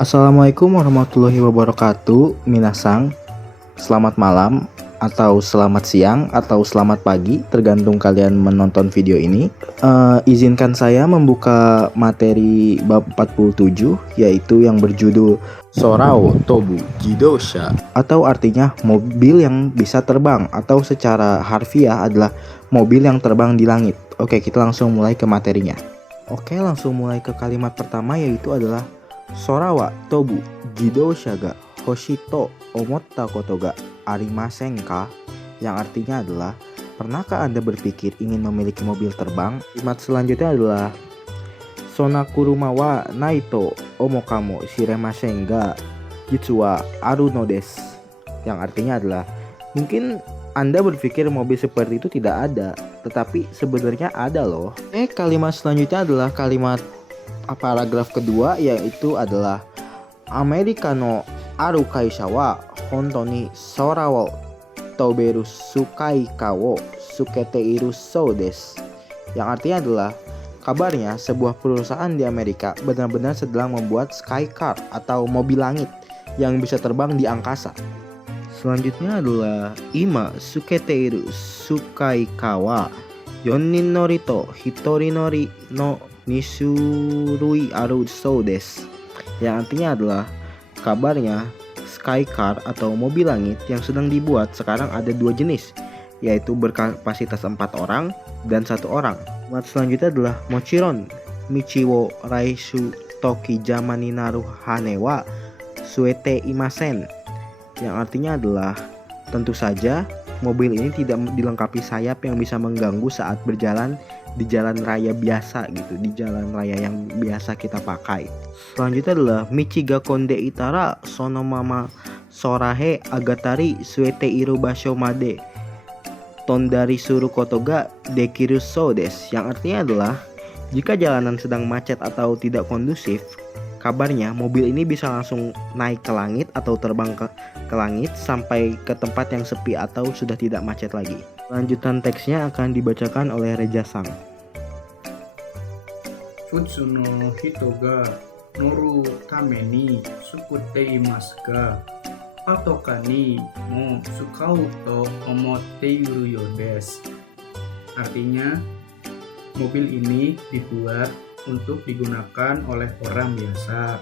Assalamualaikum warahmatullahi wabarakatuh, Minasang. Selamat malam, atau selamat siang, atau selamat pagi, tergantung kalian menonton video ini. Izinkan saya membuka materi bab 47, yaitu yang berjudul Sorao Tobu Jidosha, atau artinya mobil yang bisa terbang, atau secara harfiah adalah mobil yang terbang di langit. Oke, kita langsung mulai ke materinya. Oke, langsung mulai ke kalimat pertama, yaitu adalah Sorawa Tobu Jidosha ga Hoshito Omotta Koto ga Arimasen ka? Yang artinya adalah, pernahkah Anda berpikir ingin memiliki mobil terbang? Kalimat selanjutnya adalah Sona kuruma wa naito omokamo shiremasen ga jitsu wa aru no desu. Yang artinya adalah, mungkin Anda berpikir mobil seperti itu tidak ada, tetapi sebenarnya ada loh. Kalimat selanjutnya adalah kalimat paragraf kedua, yaitu adalah Amerika no aru kaisha wa hontou ni sora wo toberu sukai ka wo sukete iru sou desu. Yang artinya adalah, kabarnya sebuah perusahaan di Amerika benar-benar sedang membuat skycar atau mobil langit yang bisa terbang di angkasa. Selanjutnya adalah Ima sukete iru sukai ka wa yonin nori to hitori nori no Nisurui aru sou desu. Yang artinya adalah, kabarnya skycar atau mobil langit yang sedang dibuat sekarang ada dua jenis, yaitu berkapasitas 4 orang dan 1 orang. Kalimat selanjutnya adalah Mochiron Michi wo Raishu Toki Jamani Naru Hane wa Suete Imasen. Yang artinya adalah, tentu saja mobil ini tidak dilengkapi sayap yang bisa mengganggu saat berjalan di jalan raya biasa gitu, di jalan raya yang biasa kita pakai. Selanjutnya adalah Michiga konde itara sonomama sorahe agatari suete iru basho made tondari suru koto ga dekiru sou desu. Yang artinya adalah, jika jalanan sedang macet atau tidak kondusif, kabarnya mobil ini bisa langsung naik ke langit atau terbang ke langit sampai ke tempat yang sepi atau sudah tidak macet lagi. Lanjutan teksnya akan dibacakan oleh Reja Sang. Futsu no hito ga noru tame ni sukute imasu ga patoka ni mo sukau to omotte iru yo desu. Artinya, mobil ini dibuat untuk digunakan oleh orang biasa,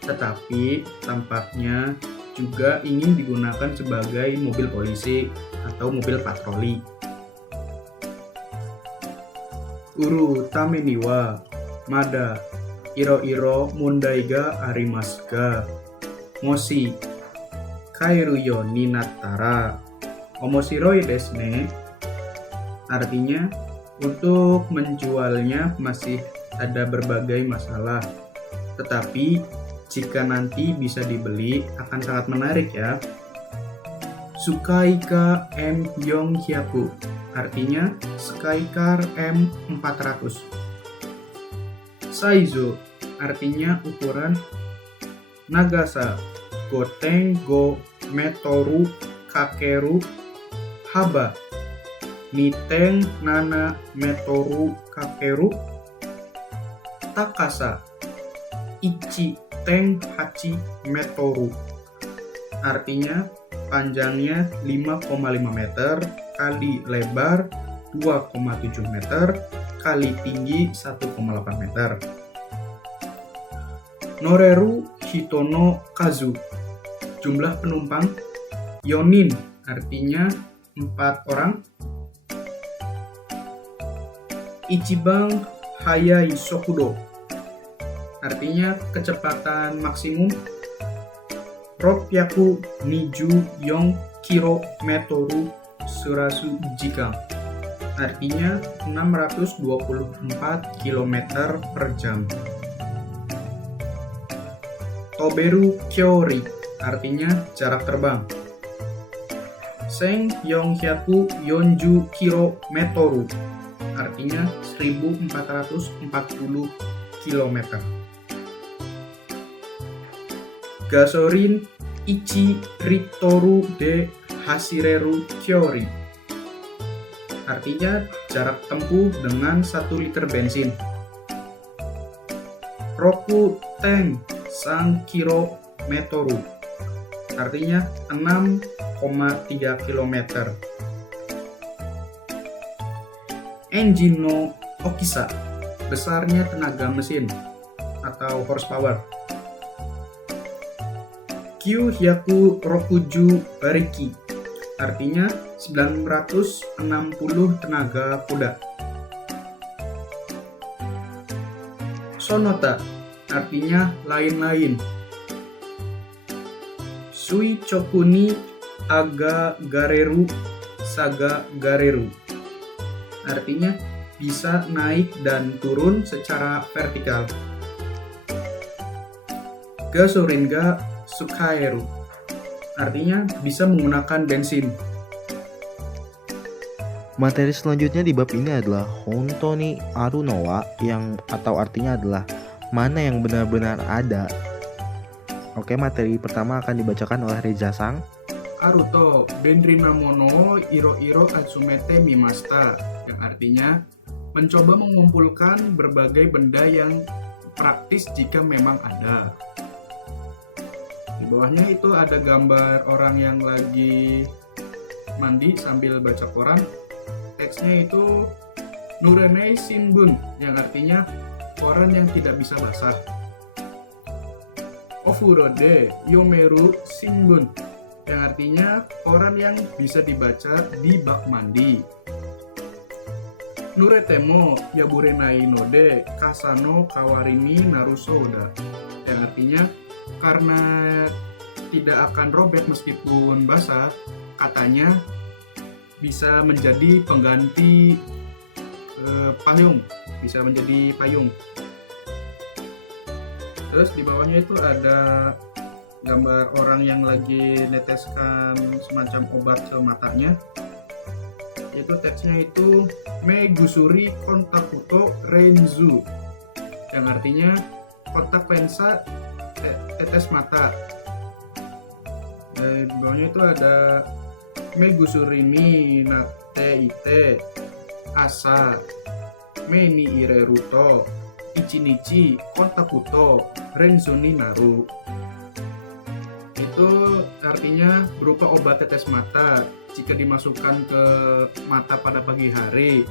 tetapi tampaknya juga ingin digunakan sebagai mobil polisi atau mobil patroli. Uru tame ni wa mada iro-iro mundai ga arimasu ga moshi kairu yo ni nattara omoshiroi desu ne. Artinya, untuk menjualnya masih ada berbagai masalah, tetapi jika nanti bisa dibeli akan sangat menarik ya. Sukai-ka M400, artinya Skycar M400. Saizo, artinya ukuran. Nagasa goten go metoru kakeru haba niten nana metoru kakeru takasa ichi ten hachi metoru. Artinya, panjangnya 5,5 meter kali lebar 2,7 meter kali tinggi 1,8 meter. Noreru hitono kazu, jumlah penumpang. Yonin, artinya 4 orang. Ichiban hayai sokudo, artinya kecepatan maksimum. Ropyaku niju yong kilometeru surasu jikan, artinya 624 km per jam. Toberu kyori, artinya jarak terbang. Seng yonghyaku yonju kilometeru, artinya 1440 km. Gasorin ichi ritoru de hasireru kyori, artinya jarak tempuh dengan 1 liter bensin. Roku tank 3 kilometeru, artinya 6,3 kilometer. Engine no okisa, besarnya tenaga mesin atau horsepower. Kyu bariki, artinya 960 tenaga kuda. Sonota, artinya lain-lain. Sui chokuni aga gareru saga gareru, artinya bisa naik dan turun secara vertikal. Gasorin ga sukaeru, artinya bisa menggunakan bensin. Materi selanjutnya di bab ini adalah honto ni aru no wa, yang atau artinya adalah mana yang benar-benar ada. Oke, materi pertama akan dibacakan oleh Reza Sang. Aruto benrina mono iro-iro atsumete mimasta, yang artinya mencoba mengumpulkan berbagai benda yang praktis jika memang ada. Di bawahnya itu ada gambar orang yang lagi mandi sambil baca koran. Teksnya itu Nurenei Shinbun, yang artinya koran yang tidak bisa basah. Ofuro de yomeru shinbun, yang artinya koran yang bisa dibaca di bak mandi. Nuretemo yaburenai no de kasano kawarini narusouda, yang artinya karena tidak akan robek meskipun basah, katanya bisa menjadi pengganti payung, bisa menjadi payung. Terus di bawahnya itu ada gambar orang yang lagi neteskan semacam obat ke matanya. Itu teksnya itu Megusuri kontakuto renzu, yang artinya kontak lensa tetes mata. Di bawahnya itu ada Megusuri ni nate ite asa meni ireruto ichinichi kontakuto renzu ni naru. Itu artinya berupa obat tetes mata. Jika dimasukkan ke mata pada pagi hari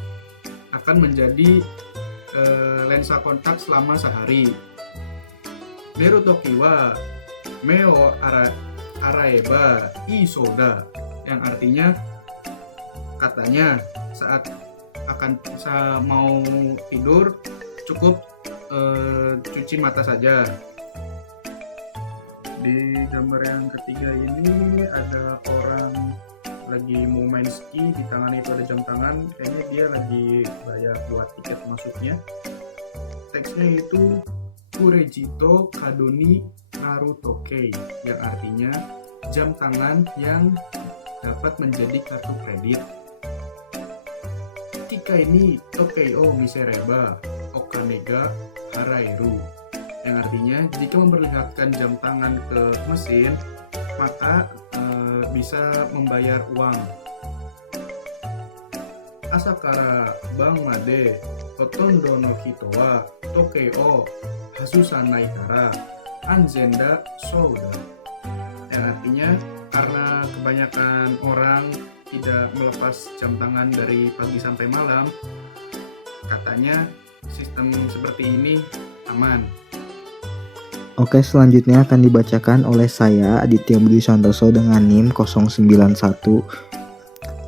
akan menjadi lensa kontak selama sehari. Neru toki wa meo araeba isoda, yang artinya katanya saat mau tidur cukup cuci mata saja. Di gambar yang ketiga ini ada orang lagi mau main ski, di tangannya itu ada jam tangan, kayaknya dia lagi bayar buat tiket masuknya. Teksnya itu Kurejito Kadoni Narutoke, yang artinya jam tangan yang dapat menjadi kartu kredit. Kika ini Tokeo Misereba Okanega Harairu, yang artinya jika memperlihatkan jam tangan ke mesin maka bisa membayar uang. Asakara bang made hotondo no hito wa toke o hasusanai kara anzenda souda, yang artinya karena kebanyakan orang tidak melepas jam tangan dari pagi sampai malam, katanya sistem seperti ini aman. Oke, selanjutnya akan dibacakan oleh saya Aditya Budi Santoso dengan NIM 091.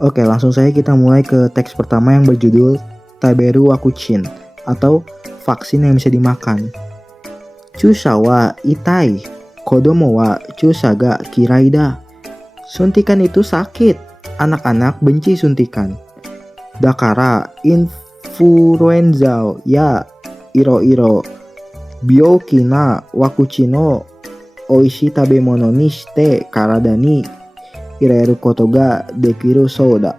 Oke, langsung saja kita mulai ke teks pertama yang berjudul Taberu Wakuchin atau vaksin yang bisa dimakan. Chusa wa itai, kodomo wa chusa ga kirai da. Suntikan itu sakit, anak-anak benci suntikan. Dakara influenza ya iro-iro Byoki na wakuchi no oishii tabemono ni shite karada ni iraeru koto ga dekiru souda.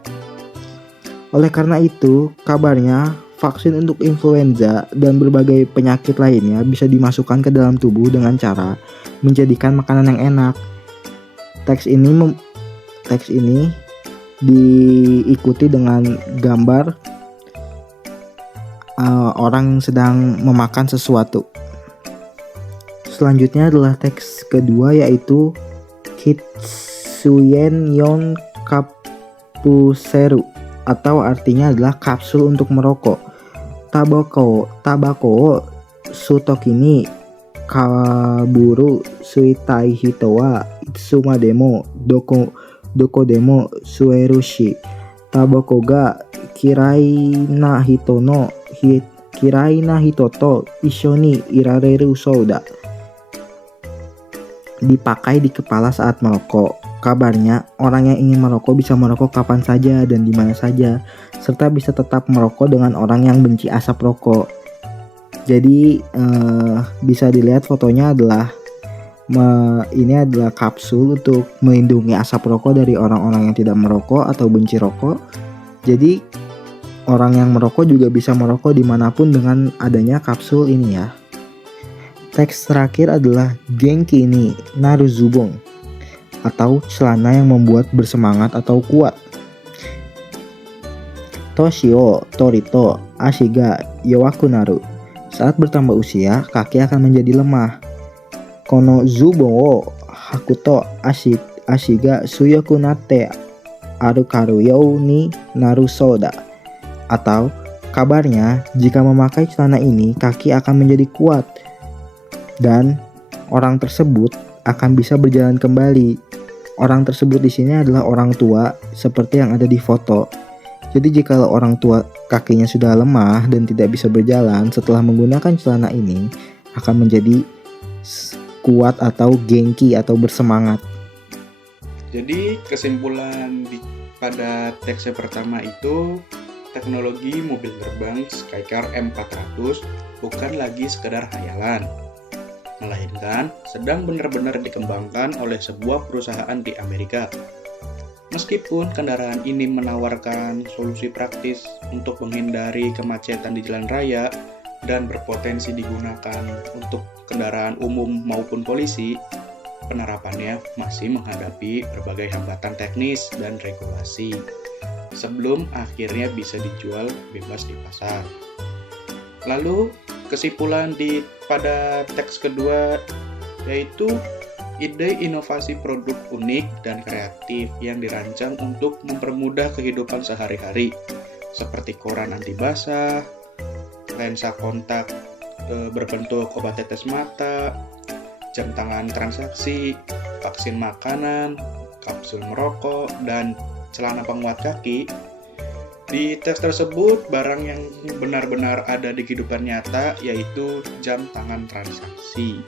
Oleh karena itu, kabarnya vaksin untuk influenza dan berbagai penyakit lainnya bisa dimasukkan ke dalam tubuh dengan cara menjadikan makanan yang enak. Teks ini diikuti dengan gambar orang sedang memakan sesuatu. Selanjutnya adalah teks kedua, yaitu Kitsuyen Yon Kapuseru, atau artinya adalah kapsul untuk merokok. Tabako sutoki ni kaburu suitai hito wa itsuma demo doko demo sueru shi. Tabako ga kirai na hito to isho ni irareru souda. Dipakai di kepala saat merokok. Kabarnya, orang yang ingin merokok bisa merokok kapan saja dan di mana saja, serta bisa tetap merokok dengan orang yang benci asap rokok. Jadi bisa dilihat fotonya adalah ini adalah kapsul untuk melindungi asap rokok dari orang-orang yang tidak merokok atau benci rokok. Jadi orang yang merokok juga bisa merokok dimanapun dengan adanya kapsul ini ya. Teks terakhir adalah Genki ni Naruzubong, atau celana yang membuat bersemangat atau kuat. Toshi o torito ashi ga yowaku naru. Saat bertambah usia, kaki akan menjadi lemah. Kono zubon o hakuto ashi ga suyoku natte arukaru you ni naru soda. Atau kabarnya, jika memakai celana ini, kaki akan menjadi kuat dan orang tersebut akan bisa berjalan kembali. Orang tersebut di sini adalah orang tua seperti yang ada di foto. Jadi jika orang tua kakinya sudah lemah dan tidak bisa berjalan, setelah menggunakan celana ini akan menjadi kuat atau genki atau bersemangat. Jadi kesimpulan pada teks yang pertama itu, teknologi mobil terbang Skycar M400 bukan lagi sekedar hayalan, melainkan sedang benar-benar dikembangkan oleh sebuah perusahaan di Amerika. Meskipun kendaraan ini menawarkan solusi praktis untuk menghindari kemacetan di jalan raya dan berpotensi digunakan untuk kendaraan umum maupun polisi, penerapannya masih menghadapi berbagai hambatan teknis dan regulasi sebelum akhirnya bisa dijual bebas di pasar. Lalu kesimpulan pada teks kedua yaitu ide inovasi produk unik dan kreatif yang dirancang untuk mempermudah kehidupan sehari-hari, seperti koran anti basah, lensa kontak berbentuk obat tetes mata, jam tangan transaksi, vaksin makanan, kapsul merokok, dan celana penguat kaki. Di teks tersebut, barang yang benar-benar ada di kehidupan nyata yaitu jam tangan transaksi.